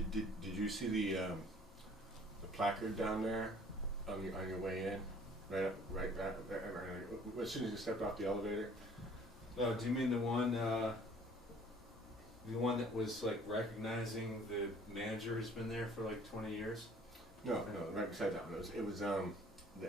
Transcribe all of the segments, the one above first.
Did you see the placard down there on your way in? Right, as soon as you stepped off the elevator. Oh, do you mean the one that was like recognizing the manager who's been there for like 20 years? No, right beside that one. It was the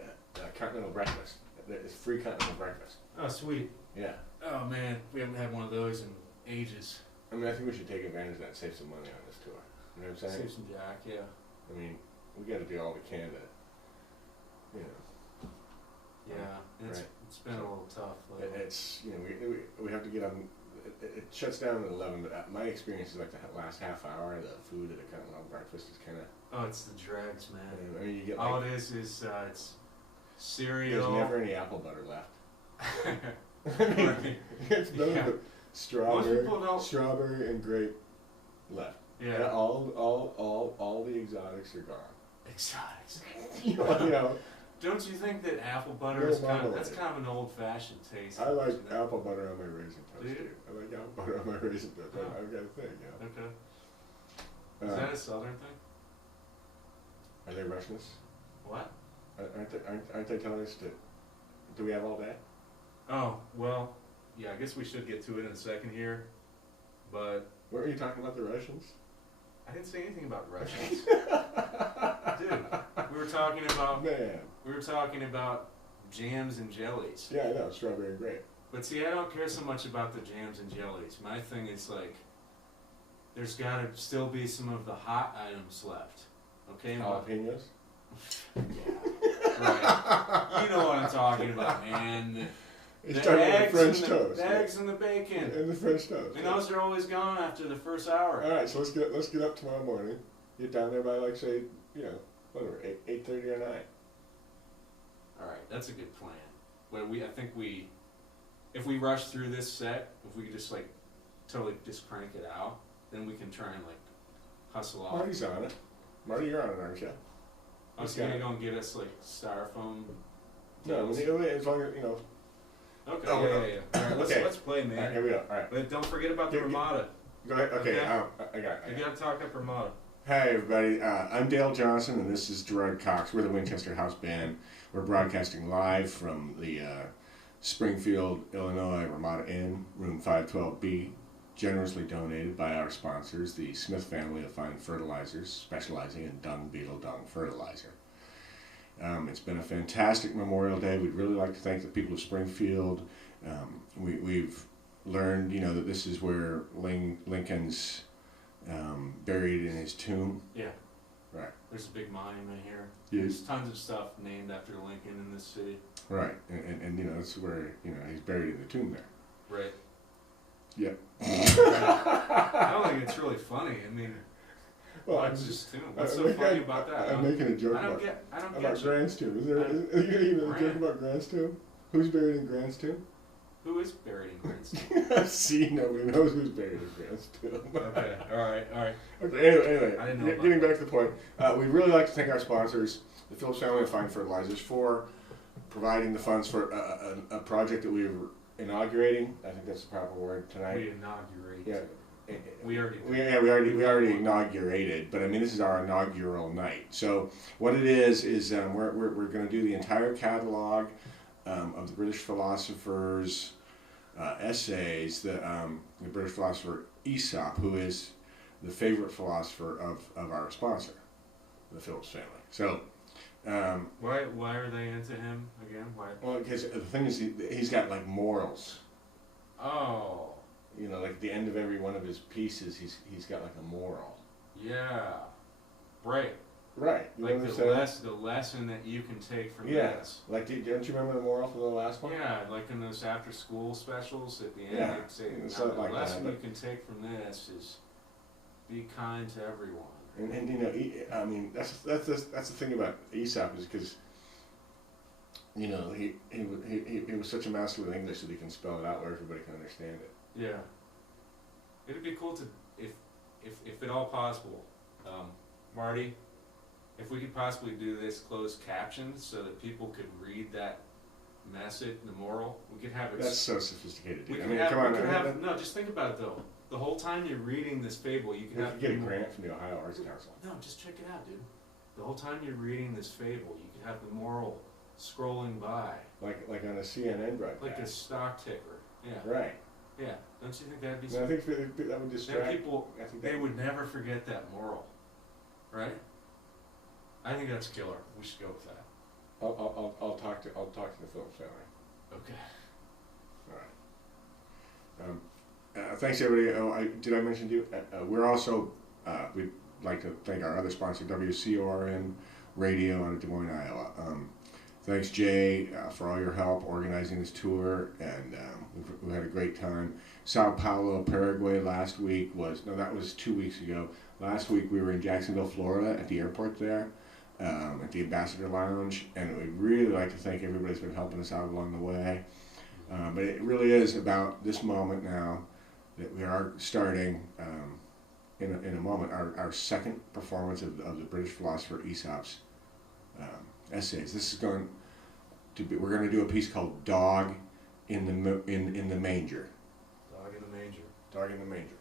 continental breakfast. It's free continental breakfast. Oh, sweet. Yeah. Oh man, we haven't had one of those in ages. I mean, I think we should take advantage of that and save some money on this tour. You know what I'm saying? Save some jack, yeah. I mean, we got to do all we can to, you know. Yeah, Right. it's been a little tough. It's we have to get on. It shuts down at 11, but my experience is like the last half hour. The food at a continental breakfast is kind of. Oh, it's the dregs, man. I mean, you get all like, it is it's cereal. There's never any apple butter left. I mean, Right. it's nothing Yeah. but strawberry and grape left. Yeah. And all the exotics are gone. Exotics. you know, Don't you think that apple butter No is kind of, marmalade. that's kind of an old-fashioned taste? I like isn't it? apple butter on my raisin toast Do you? too. I like apple butter on my raisin toast. Oh. I've got a thing, yeah. Okay. Is that a southern thing? Are they rushing us? What? Aren't they telling us to? Do we have all day? Oh, well, yeah, I guess we should get to it in a second here, but What were you talking about, the Russians? I didn't say anything about Russians. Dude, we were talking about jams and jellies. Yeah, I know, strawberry and grape. But see, I don't care so much about the jams and jellies. My thing is like, there's got to still be some of the hot items left. Okay? Jalapenos? Yeah. Right. You know what I'm talking about, man. He's talking about the French and toast. the eggs and the bacon. And the French toast. And those are always gone after the first hour. All right, so let's get up tomorrow morning. Get down there by like say, whatever, 8:30 or 9. All right, that's a good plan. But if we rush through this set, if we could just like totally just crank it out, then we can try and like hustle off. Marty's on it. Marty, you're on it, aren't you? I was gonna go and get us like styrofoam. No, tables. as long as Okay, Oh, yeah. All right, let's play, man. All right, here we go. All right, But don't forget about the Ramada. go ahead. Okay, Okay. I got it. You gotta talk up Ramada. Hi, everybody. I'm Dale Johnson, and this is Gerard Cox. We're the Winchester House Band. We're broadcasting live from the Springfield, Illinois Ramada Inn, room 512B, generously donated by our sponsors, the Smith family of fine fertilizers, specializing in dung beetle dung fertilizer. It's been a fantastic Memorial Day. We'd really like to thank the people of Springfield. We've learned, that this is where Lincoln's buried in his tomb. Yeah. Right. There's a big monument here. Yes. There's tons of stuff named after Lincoln in this city. Right, and that's where he's buried in the tomb there. Right. Yeah. I don't think it's really funny. I mean, Well, what's his tomb? What's so funny about that? I'm making a joke I don't about get you. Grant's tomb. Is there even a joke about Grant's tomb? Who's buried in Grant's tomb? Who is buried in Grant's tomb? See, nobody knows who's buried in Grant's tomb. Okay, all right. Okay, anyway, I didn't know about getting that. back to the point, we'd really like to thank our sponsors, the Phillips Family of Fine Fertilizers, for providing the funds for a project that we were inaugurating. I think that's the proper word tonight. We inaugurate. Yeah. We already. We already inaugurated, but I mean this is our inaugural night. So what it is we're going to do the entire catalog of the British philosophers' essays. The British philosopher Aesop, who is the favorite philosopher of our sponsor, the Phillips family. So. Why are they into him again? Why? Well, because the thing is, he's got like morals. Oh. Like at the end of every one of his pieces, he's got like a moral. Yeah. Right. Right. You Like understand? the lesson that you can take from Yeah. this. Like, don't you remember the moral from the last one? Yeah, like in those after school specials at the end, Yeah, they'd say, it's "Now, something the like that, lesson but- you can take from this is be kind to everyone." And that's the thing about Aesop is because he was such a master with English that he can spell it out where everybody can understand it. Yeah. It'd be cool to, if at all possible, Marty, if we could possibly do this closed captions so that people could read that message, the moral, we could have it. That's so sophisticated, dude. We I could mean, have, come on. we could have, no, just think about it though. the whole time you're reading this fable, you can You have could get a grant from the Ohio Arts Council. No, just check it out, dude. The whole time you're reading this fable, you can have the moral scrolling by, Like on a CNN broadcast. like a stock ticker. Yeah. Right. Yeah. Don't you think that'd be? No, I think that would distract. Then people, I think they that would never forget that moral, right? I think that's killer. We should go with that. I'll talk to the Phillips family. Okay. All right. Thanks everybody. Did I mention to you? We're also we'd like to thank our other sponsor, WCORN Radio out of Des Moines, Iowa. Thanks Jay for all your help organizing this tour, and we had a great time. Sao Paulo, Paraguay last week that was 2 weeks ago. Last week we were in Jacksonville, Florida at the airport there. At the Ambassador Lounge, and we'd really like to thank everybody that's been helping us out along the way. But it really is about this moment now that we are starting in a moment our second performance of the British philosopher Aesop's essays. This is going to be, we're going to do a piece called Dog in the Manger. Dog in the Manger. Dog in the Manger.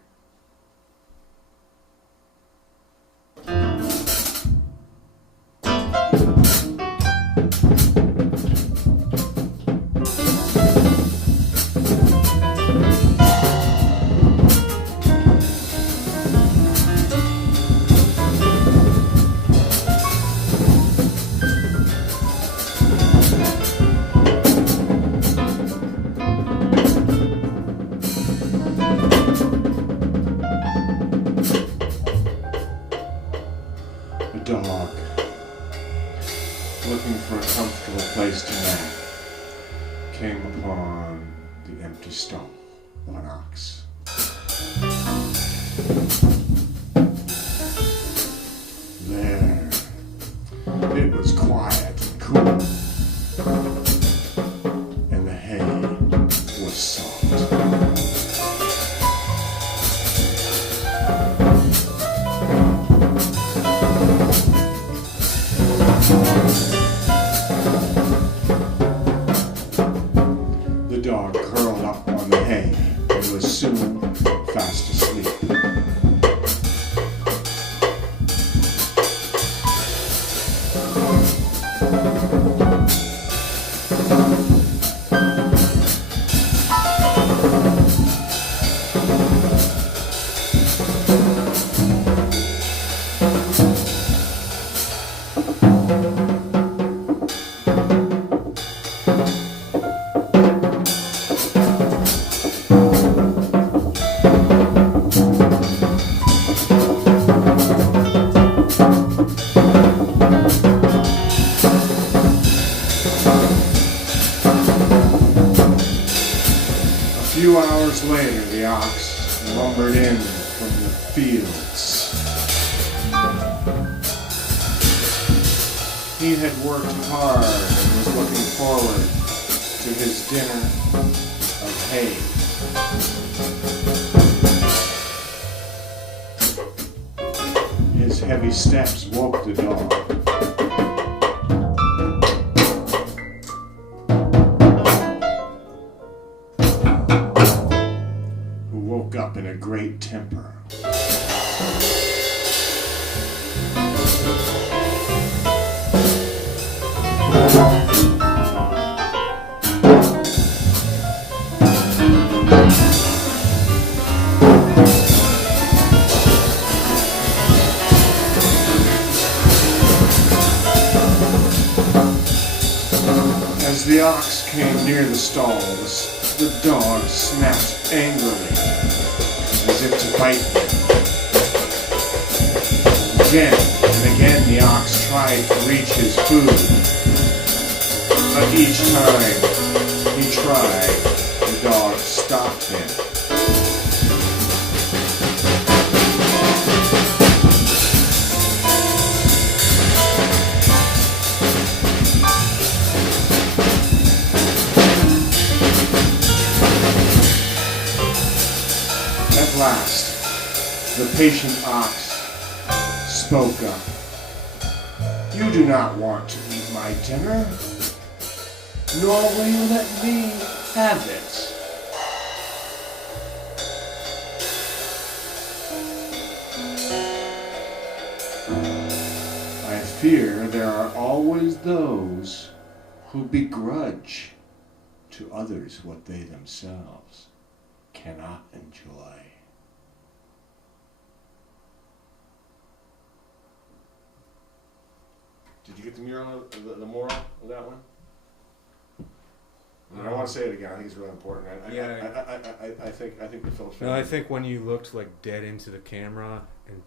Dog, looking for a comfortable place to nap, came upon the empty stall of an ox. There, it was quiet and cool, and the hay was soft. The dog curled up on the hay and was soon fast asleep. A few hours later, the ox lumbered in from the fields. He had worked hard and was looking forward to his dinner of hay. His heavy steps woke the dog. Up in a great temper. As the ox came near the stall, the dog snapped angrily, as if to bite him. Again and again the ox tried to reach his food, but each time he tried, the dog stopped him. At last, the patient ox spoke up. You do not want to eat my dinner, nor will you let me have it. I fear there are always those who begrudge to others what they themselves cannot enjoy. Did you get the moral the moral of that one? I want to say it again. I think it's really important. I think the film's. No, I think when you looked like dead into the camera and